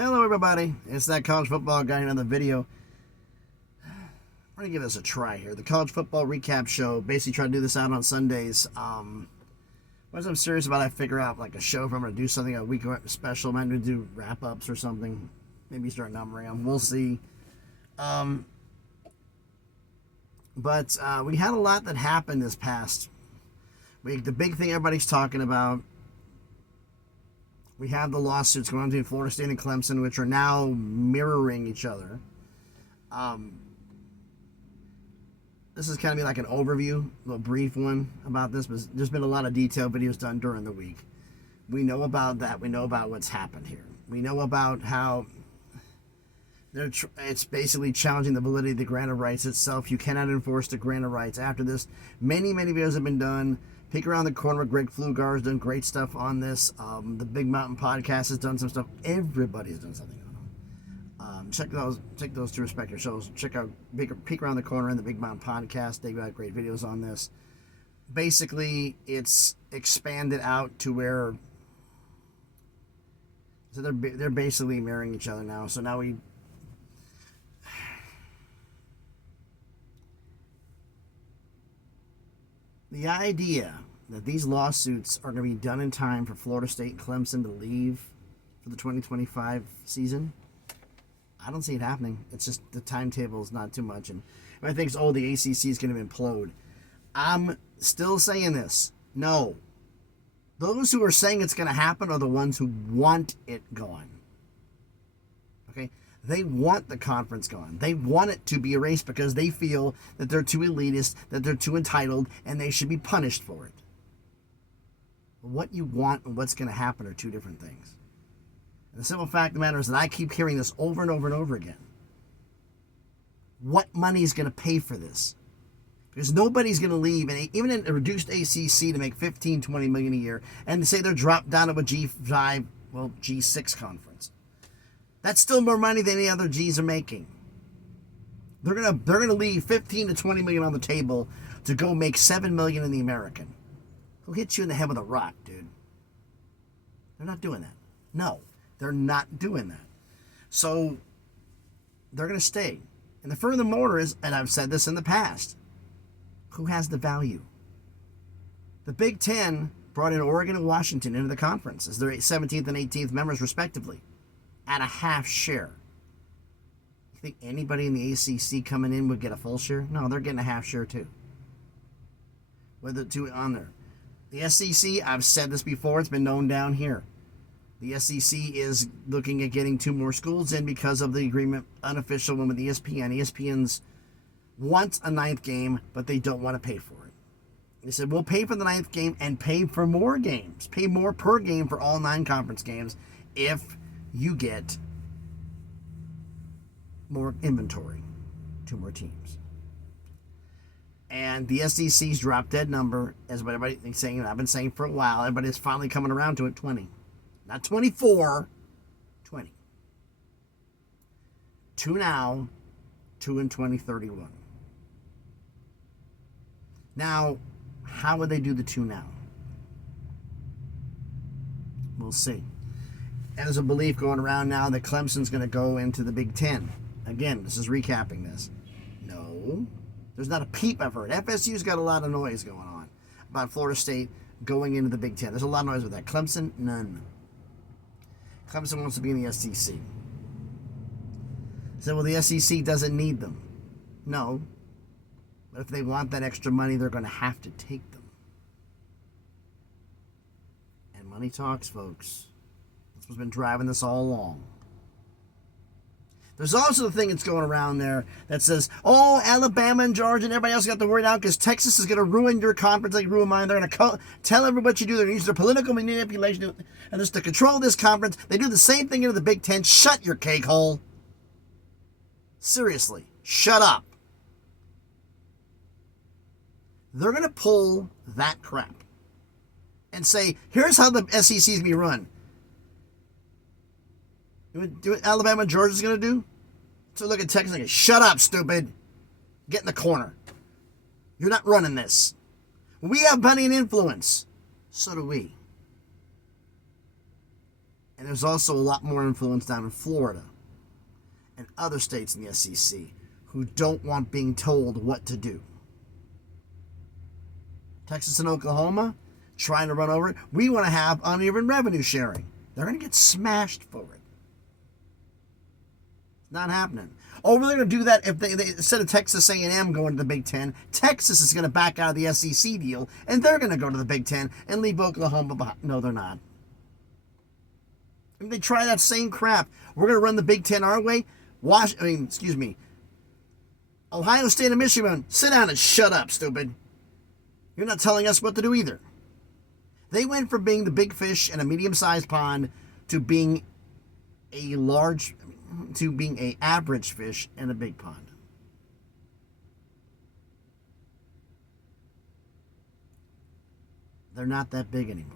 Hello everybody, it's that college football guy in another video. We're going to give this a try here. The college football recap show. Basically try to do this out on Sundays. Once I'm serious about it, I figure out like a show if I'm going to do something, a week special. I might do wrap-ups or something. Maybe start numbering them. We'll see. But we had a lot that happened this past week. The big thing everybody's talking about, we have the lawsuits going on between Florida State and Clemson, which are now mirroring each other. This is kind of be like an overview, a little brief one about this, but there's been a lot of detailed videos done during the week. We know about that. We know about what's happened here. We know about how it's basically challenging the validity of the grant of rights itself. You cannot enforce the grant of rights. After this, many videos have been done. Peek Around the Corner with Greg Pflugar has done great stuff on this. The Big Mountain Podcast has done some stuff. Everybody's done something on them. Check those two respective shows. Check out Peek Around the Corner and the Big Mountain Podcast. They've got great videos on this. Basically, it's expanded out to where they're basically mirroring each other now. So now the idea that these lawsuits are going to be done in time for Florida State and Clemson to leave for the 2025 season, I don't see it happening. It's just the timetable is not too much. And I think, the ACC is going to implode. I'm still saying this. No. Those who are saying it's going to happen are the ones who want it gone. Okay? They want the conference gone. They want it to be erased because they feel that they're too elitist, that they're too entitled, and they should be punished for it. What you want and what's going to happen are two different things. And the simple fact of the matter is that I keep hearing this over and over and over again. What money is going to pay for this? Because nobody's going to leave, and even in a reduced ACC to make $15-20 million a year, and to say they're dropped down to a G5, G6 conference. That's still more money than any other G's are making. They're gonna leave $15 to $20 million on the table to go make $7 million in the American. Who hit you in the head with a rock, dude? They're not doing that. No, they're not doing that. So they're gonna stay. And the furthermore is, and I've said this in the past, who has the value? The Big Ten brought in Oregon and Washington into the conference as their 17th and 18th members, respectively, at a half share. You think anybody in the ACC coming in would get a full share? No, they're getting a half share too. With the two on there. The SEC, I've said this before, it's been known down here. The SEC is looking at getting 2 more schools in because of the agreement, unofficial one with ESPN. ESPN's wants a 9th game, but they don't want to pay for it. They said, we'll pay for the 9th game and pay for more games. Pay more per game for all 9 conference games if you get more inventory, 2 more teams. And the SEC's drop dead number, as what everybody's saying, I've been saying for a while, everybody's finally coming around to it, 20. Not 24, 20. 2 now, 2 in 2031. Now, how would they do the 2 now? We'll see. And there's a belief going around now that Clemson's going to go into the Big Ten. Again, this is recapping this. No, there's not a peep I've heard. FSU's got a lot of noise going on about Florida State going into the Big Ten. There's a lot of noise with that. Clemson, none. Clemson wants to be in the SEC. So, the SEC doesn't need them. No. But if they want that extra money, they're going to have to take them. And money talks, folks. That's what's been driving this all along. There's also the thing that's going around there that says, Alabama and Georgia and everybody else got to worry out because Texas is going to ruin your conference like ruin mine. They're going to tell everybody what you do. They're going to use their political manipulation and just to control this conference. They do the same thing into the Big Ten. Shut your cake hole. Seriously, shut up. They're going to pull that crap and say, here's how the SEC is going to be run. Do what Alabama and Georgia's going to do? So look at Texas and go, shut up, stupid. Get in the corner. You're not running this. We have money and influence. So do we. And there's also a lot more influence down in Florida and other states in the SEC who don't want being told what to do. Texas and Oklahoma trying to run over it. We want to have uneven revenue sharing. They're going to get smashed for it. It's not happening. Oh, they're going to do that if they instead of Texas A&M going to the Big Ten, Texas is going to back out of the SEC deal, and they're going to go to the Big Ten and leave Oklahoma behind. No, they're not. If they try that same crap, we're going to run the Big Ten our way. Ohio State and Michigan, sit down and shut up, stupid. You're not telling us what to do either. They went from being the big fish in a medium-sized pond to being an average fish in a big pond. They're not that big anymore.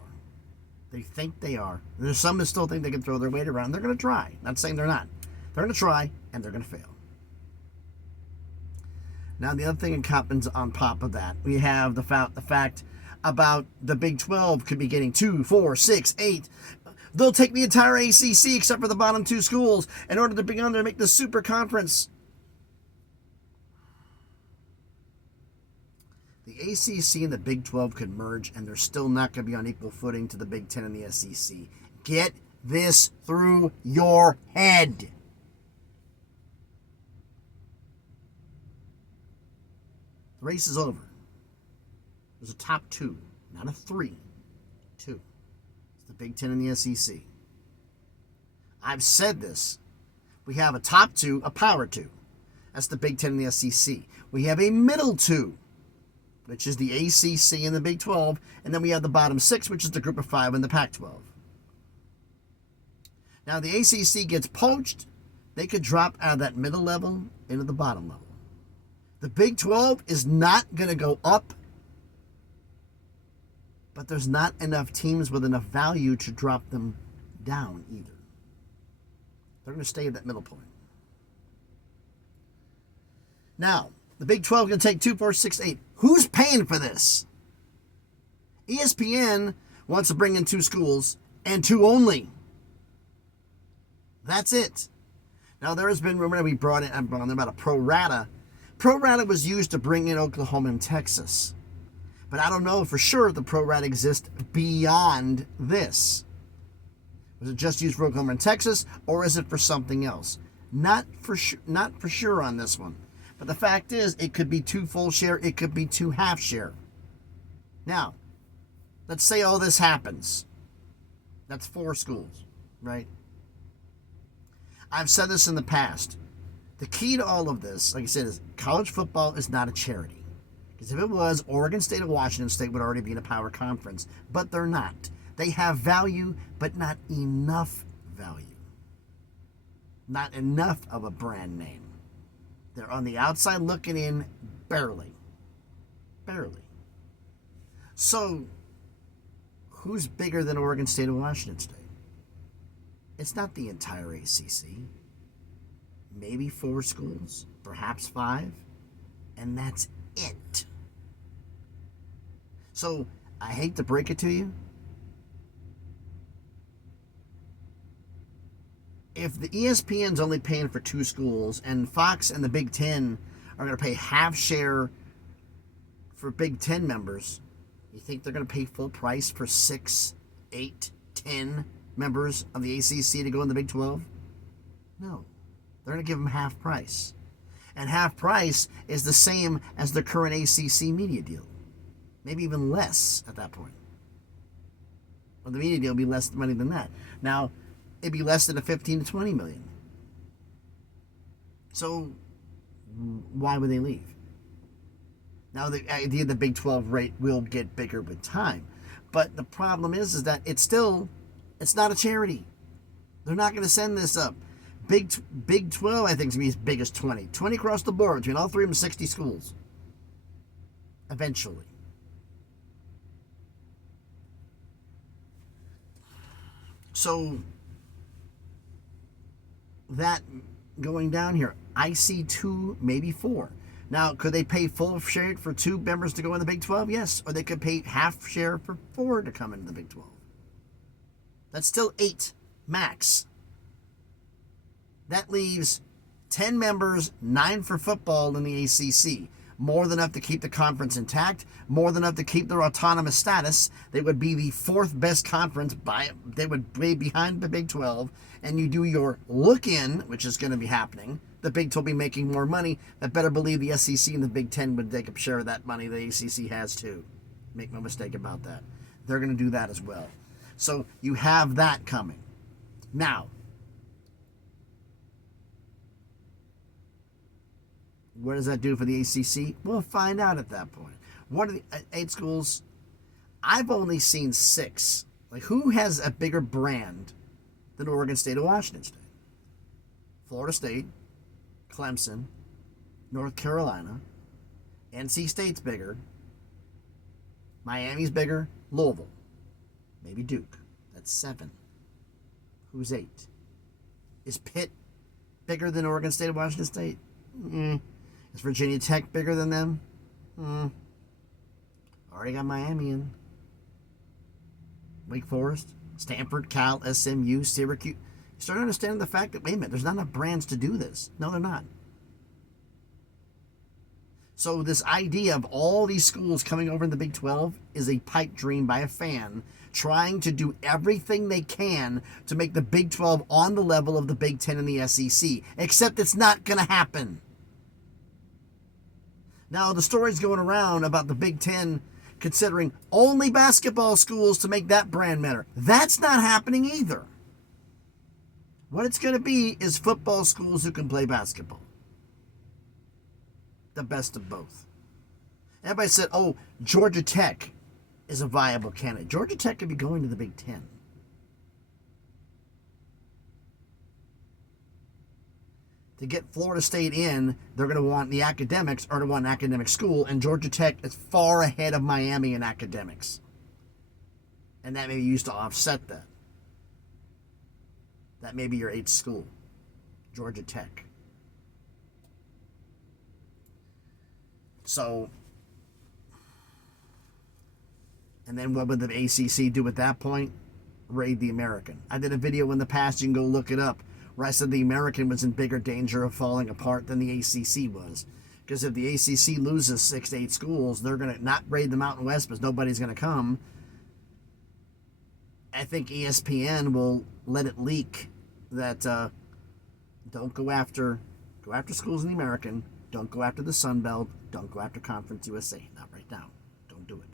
They think they are. There's some that still think they can throw their weight around. They're going to try. Not saying they're not. They're going to try, and they're going to fail. Now, the other thing that happens on top of that, we have the fact about the Big 12 could be getting 2, 4, 6, 8. They'll take the entire ACC except for the bottom 2 schools in order to begin to make the super conference. The ACC and the Big 12 could merge, and they're still not going to be on equal footing to the Big 10 and the SEC. Get this through your head. The race is over. There's a top 2, not a 3. 2. It's the Big 10 and the SEC. I've said this. We have a top 2, a power 2. That's the Big 10 and the SEC. We have a middle 2, which is the ACC and the Big 12. And then we have the bottom 6, which is the group of 5 and the Pac-12. Now, the ACC gets poached. They could drop out of that middle level into the bottom level. The Big 12 is not going to go up, but there's not enough teams with enough value to drop them down either. They're going to stay at that middle point. Now, the Big 12 is going to take 2, 4, 6, 8. Who's paying for this? ESPN wants to bring in 2 schools and 2 only. That's it. Now, there has been, remember we brought in about a pro rata. Pro rata was used to bring in Oklahoma and Texas. But I don't know for sure if the pro rata exists beyond this. Was it just used for Oklahoma and Texas, or is it for something else? Not for sure on this one. But the fact is, it could be 2 full share, it could be 2 half share. Now, let's say all this happens. That's 4 schools, right? I've said this in the past. The key to all of this, like I said, is college football is not a charity. Because if it was, Oregon State and Washington State would already be in a power conference. But they're not. They have value, but not enough value. Not enough of a brand name. They're on the outside looking in barely. Barely. So, who's bigger than Oregon State and Washington State? It's not the entire ACC. Maybe 4 schools, perhaps 5, and that's it. So, I hate to break it to you. If the ESPN's only paying for 2 schools, and Fox and the Big Ten are going to pay half share for Big Ten members, you think they're going to pay full price for 6, 8, 10 members of the ACC to go in the Big 12? No. They're going to give them half price. And half price is the same as the current ACC media deal. Maybe even less at that point. Well, the media deal will be less money than that. Now, it'd be less than a 15 to 20 million. So, why would they leave? Now, the idea of the Big 12 rate will get bigger with time. But the problem is that it's not a charity. They're not going to send this up. Big 12, I think, is going to be as big as 20. 20 across the board, between all 3 of them, 60 schools. Eventually. So, that going down here, I see 2, maybe 4. Now, could they pay full share for 2 members to go in the Big 12? Yes. Or they could pay half share for 4 to come into the Big 12. That's still 8. max. That leaves 10 members, 9 for football in the ACC. More than enough to keep the conference intact, more than enough to keep their autonomous status. They would be the 4th best conference. They would be behind the Big 12, and you do your look-in, which is going to be happening. The Big 12 will be making more money. I better believe the SEC and the Big 10 would take a share of that money the ACC has too. Make no mistake about that. They're going to do that as well. So you have that coming. Now, what does that do for the ACC? We'll find out at that point. What are the 8 schools? I've only seen 6. Like, who has a bigger brand than Oregon State or Washington State? Florida State, Clemson, North Carolina, NC State's bigger, Miami's bigger, Louisville, maybe Duke. That's 7. Who's 8? Is Pitt bigger than Oregon State or Washington State? Is Virginia Tech bigger than them? Already got Miami in. Wake Forest, Stanford, Cal, SMU, Syracuse. You start understanding the fact that, wait a minute, there's not enough brands to do this. No, they're not. So this idea of all these schools coming over in the Big 12 is a pipe dream by a fan trying to do everything they can to make the Big 12 on the level of the Big 10 and the SEC. Except it's not going to happen. Now, the story's going around about the Big 10 considering only basketball schools to make that brand matter. That's not happening either. What it's going to be is football schools who can play basketball. The best of both. Everybody said, oh, Georgia Tech is a viable candidate. Georgia Tech could be going to the Big 10. To get Florida State in, they're going to want the academics, or to want an academic school, and Georgia Tech is far ahead of Miami in academics. And that may be used to offset that. That may be your 8th school, Georgia Tech. So, and then what would the ACC do at that point? Raid the American. I did a video in the past, you can go look it up, where I said the American was in bigger danger of falling apart than the ACC was. Because if the ACC loses 6 to 8 schools, they're going to not raid the Mountain West because nobody's going to come. I think ESPN will let it leak that don't go after schools in the American, don't go after the Sun Belt, don't go after Conference USA. Not right now. Don't do it.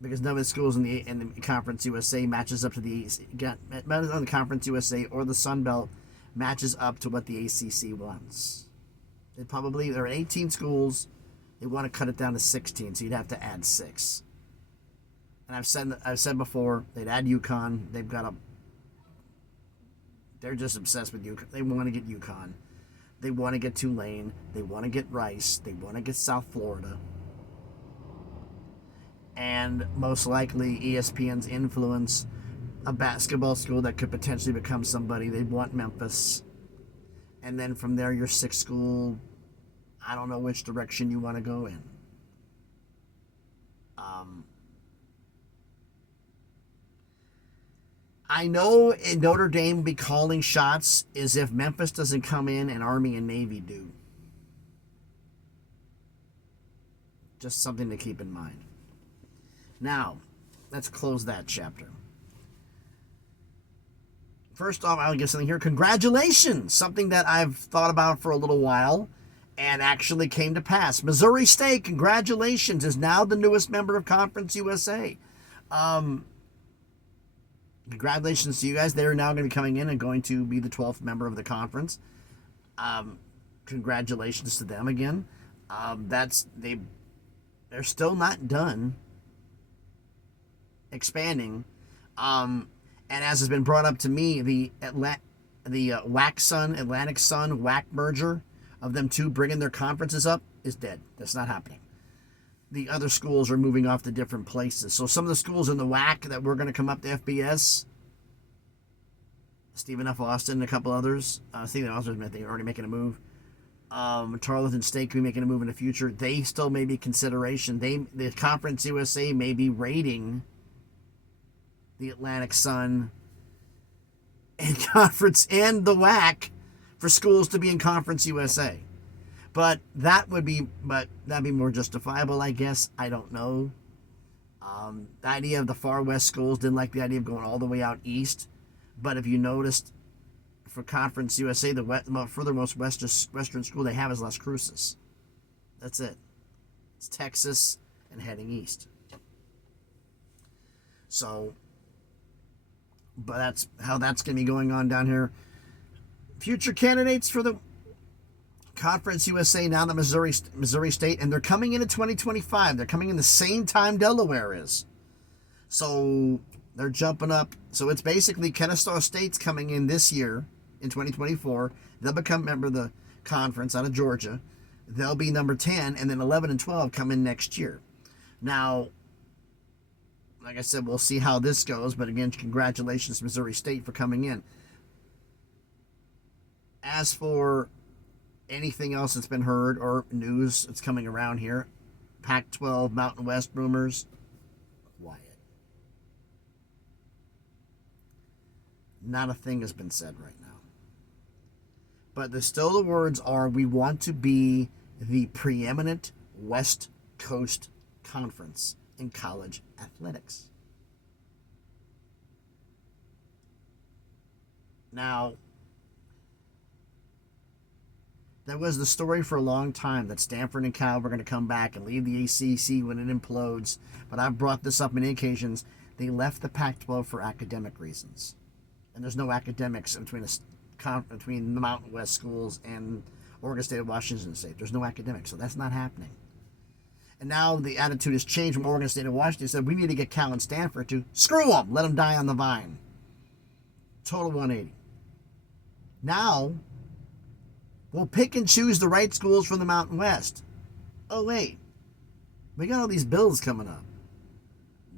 Because none of the schools in the Conference USA matches up to the Conference USA or the Sun Belt matches up to what the ACC wants. There are 18 schools. They want to cut it down to 16, so you'd have to add 6. And I've said before, they'd add UConn. They're just obsessed with UConn. They want to get UConn. They want to get Tulane. They want to get Rice. They want to get South Florida. And most likely ESPN's influence, a basketball school that could potentially become somebody. They'd want Memphis. And then from there, your 6th school, I don't know which direction you want to go in. I know Notre Dame will be calling shots as if Memphis doesn't come in and Army and Navy do. Just something to keep in mind. Now, let's close that chapter. First off, I'll give something here. Congratulations! Something that I've thought about for a little while and actually came to pass. Missouri State, congratulations, is now the newest member of Conference USA. Congratulations to you guys. They're now going to be coming in and going to be the 12th member of the conference. Congratulations to them again. They're still not done expanding. And as has been brought up to me, the Atlantic Sun WAC merger of them two bringing their conferences up is dead. That's not happening. The other schools are moving off to different places. So some of the schools in the WAC that were going to come up to FBS, Stephen F. Austin and a couple others, Stephen F. Austin, I think, are already making a move. Tarleton State could be making a move in the future. They still may be consideration. The Conference USA may be raiding the Atlantic Sun and Conference and the WAC for schools to be in Conference USA. But that'd be more justifiable, I guess. I don't know. The idea of the far west schools didn't like the idea of going all the way out east. But if you noticed, for Conference USA, the furthermost western school they have is Las Cruces. That's it. It's Texas and heading east. So, but that's how that's going to be going on down here. Future candidates for the Conference USA, now the Missouri State, and they're coming in 2025. They're coming in the same time Delaware is. So they're jumping up. So it's basically Kennesaw State's coming in this year in 2024. They'll become a member of the conference out of Georgia. They'll be number 10, and then 11 and 12 come in next year. Now, like I said, we'll see how this goes. But again, congratulations to Missouri State for coming in. As for anything else that's been heard or news that's coming around here, Pac-12, Mountain West rumors, quiet. Not a thing has been said right now. But the words are, we want to be the preeminent West Coast conference in college athletics. Now, that was the story for a long time that Stanford and Cal were going to come back and leave the ACC when it implodes. But I've brought this up many occasions. They left the Pac-12 for academic reasons. And there's no academics between the Mountain West schools and Oregon State and Washington State. There's no academics, so that's not happening. And now the attitude has changed from Oregon State and Washington. They said, we need to get Cal and Stanford to screw them. Let them die on the vine. Total 180. Now, we'll pick and choose the right schools from the Mountain West. Oh, wait. We got all these bills coming up.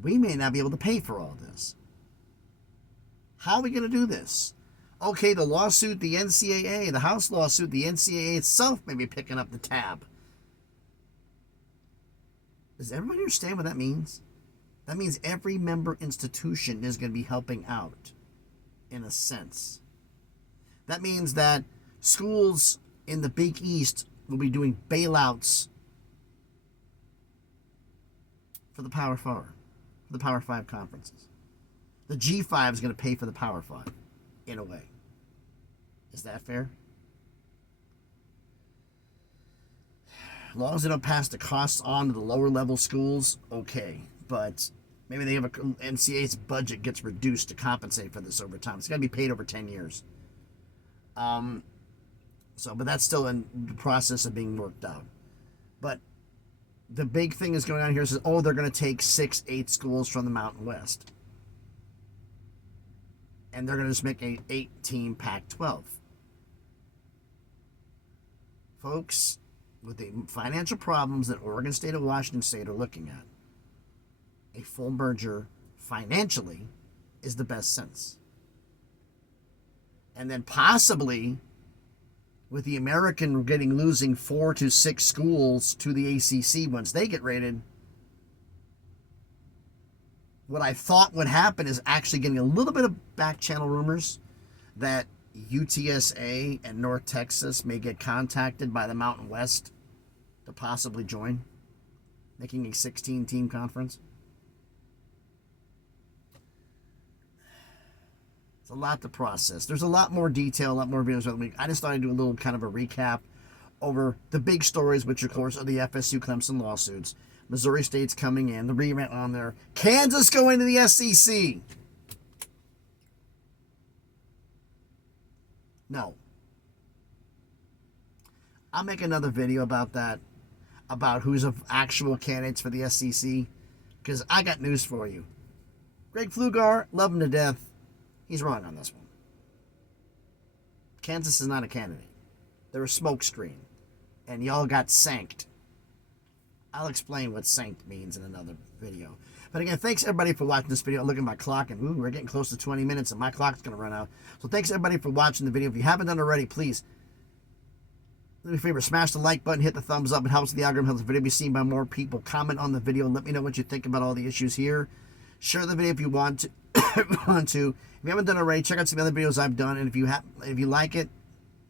We may not be able to pay for all this. How are we going to do this? Okay, the lawsuit, the NCAA, the House lawsuit, the NCAA itself may be picking up the tab. Does everybody understand what that means? That means every member institution is going to be helping out, in a sense. That means that schools in the Big East will be doing bailouts for the Power 4, for the Power 5 conferences. The G5 is going to pay for the Power 5, in a way. Is that fair? As long as they don't pass the costs on to the lower level schools, okay. But maybe they have NCAA's budget gets reduced to compensate for this over time. It's got to be paid over 10 years. But that's still in the process of being worked out. But the big thing is going on here is, they're going to take 6-8 schools from the Mountain West. And they're going to just make a 8-team Pac-12. Folks, with the financial problems that Oregon State and Washington State are looking at, a full merger financially is the best sense. And then possibly, with the American losing 4 to 6 schools to the ACC once they get rated, what I thought would happen is actually getting a little bit of back channel rumors that UTSA and North Texas may get contacted by the Mountain West to possibly join, making a 16-team conference. It's a lot to process. There's a lot more detail, a lot more videos. I just thought I'd do a little kind of a recap over the big stories, which of course are the FSU Clemson lawsuits. Missouri State's coming in, the rerun on there. Kansas going to the SEC. No. I'll make another video about that, about who's actual candidates for the SEC, because I got news for you. Greg Pflugar, love him to death. He's wrong on this one. Kansas is not a candidate. They're a smokescreen. And y'all got sanked. I'll explain what sanked means in another video. But again, thanks everybody for watching this video. I look at my clock and we're getting close to 20 minutes and my clock's going to run out. So thanks everybody for watching the video. If you haven't done it already, please do me a favor, smash the like button, hit the thumbs up. It helps the algorithm, helps the video be seen by more people. Comment on the video and let me know what you think about all the issues here. Share the video if you want to. If you haven't done it already, check out some other videos I've done, and if you like it,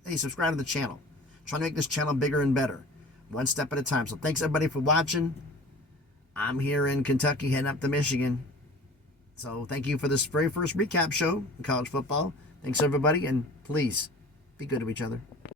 hey, subscribe to the channel. I'm trying to make this channel bigger and better, one step at a time. So thanks everybody for watching. I'm here in Kentucky, heading up to Michigan. So thank you for this very first recap show in college football. Thanks everybody, and please be good to each other.